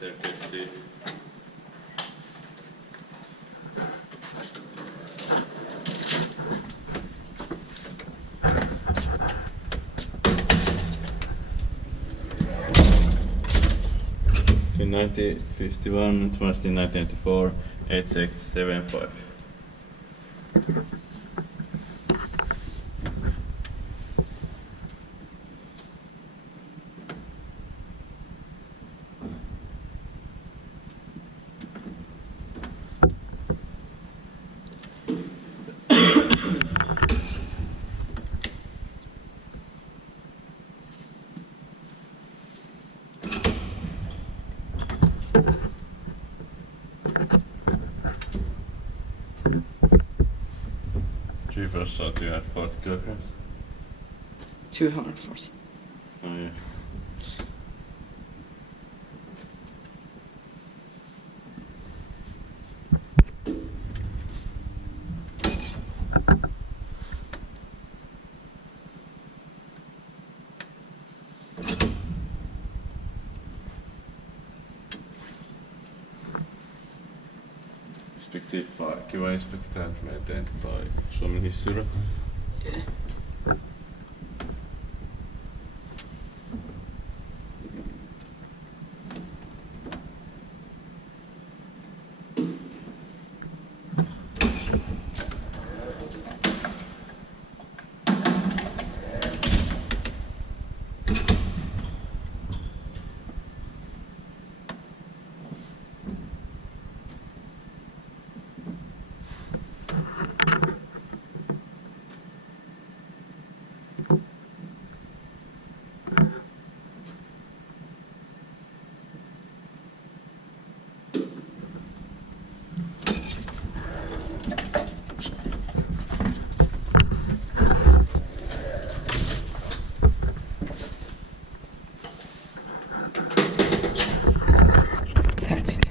staircase. In 1951, it was in 1984, 8675. So 240 kilograms. 240. Oh yeah. Inspected by Kiwa Inspecta and maintained by Suomen Hissiurakointi. Yeah.